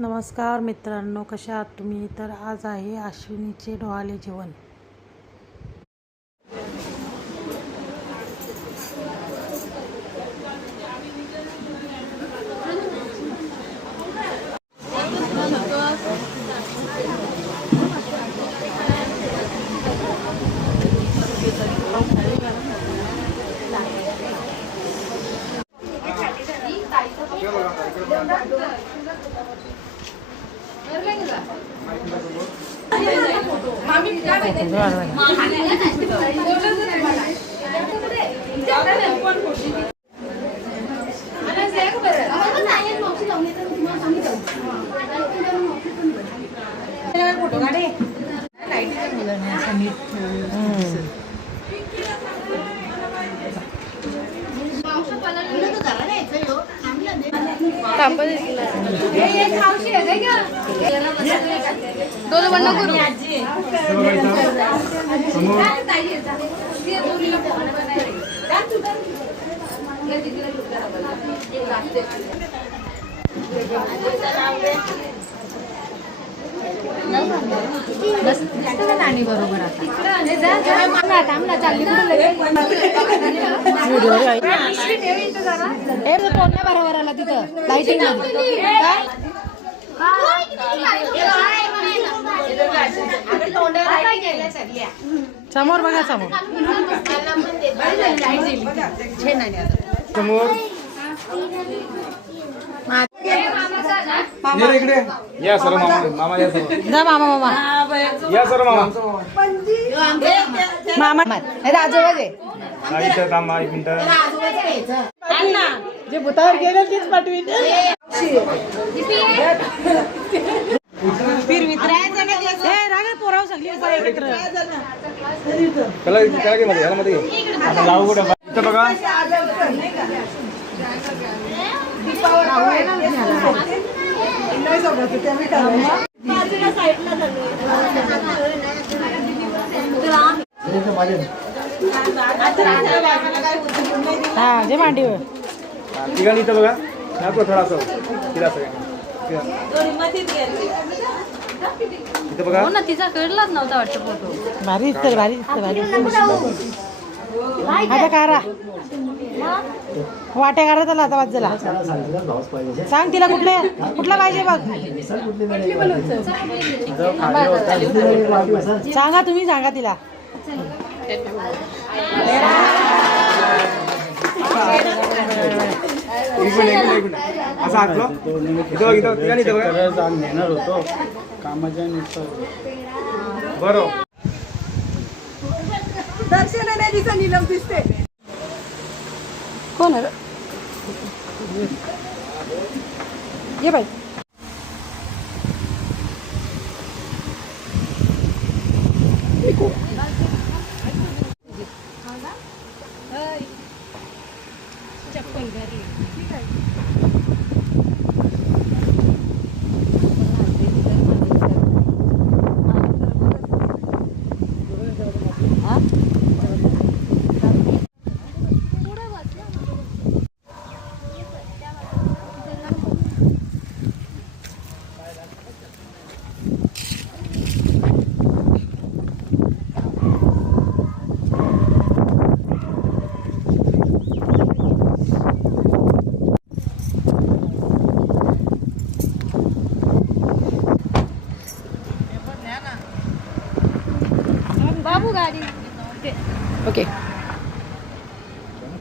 नमस्कार मित्रांनो, कशा आहात तुम्ही? तर आज आहे अश्विनीचे डोहाळे जेवण. बरोबर आला तिथं लाईटिंग समोर बघा, समोर समोर इकडे या सर मामा या सर जा मामा या सर मामा आजोबाजे इथं थांबा एक मिनिट. जे भूतावर गेले तेच पाठवी. पोराव सगळी एकत्र त्याला घे मध्ये ह्यामध्ये आता जाऊ कुठं इथं बघा. हा जे मांडीवर ठिकाणी इथं बघा नको थोडा असं तिला इथं बघा. हो ना, तिचा कळलाच नव्हता वाटतं फोटो. भारी दिसतं, भारी दिसतं, भारी. आता कारा वाट्या काढा त्याला आता वाजला. सांग तिला कुठला पाहिजे बघ. सांगा, तुम्ही सांगा तिला. असं आतलं इथं ठिकाणी इथं बघा. नेणार होतो कामाच्या निमित्त. बरं दर्शना नाही दिसत, नीलम दिसते. कोण आहे ये बाई. बाबू गाडी ओके.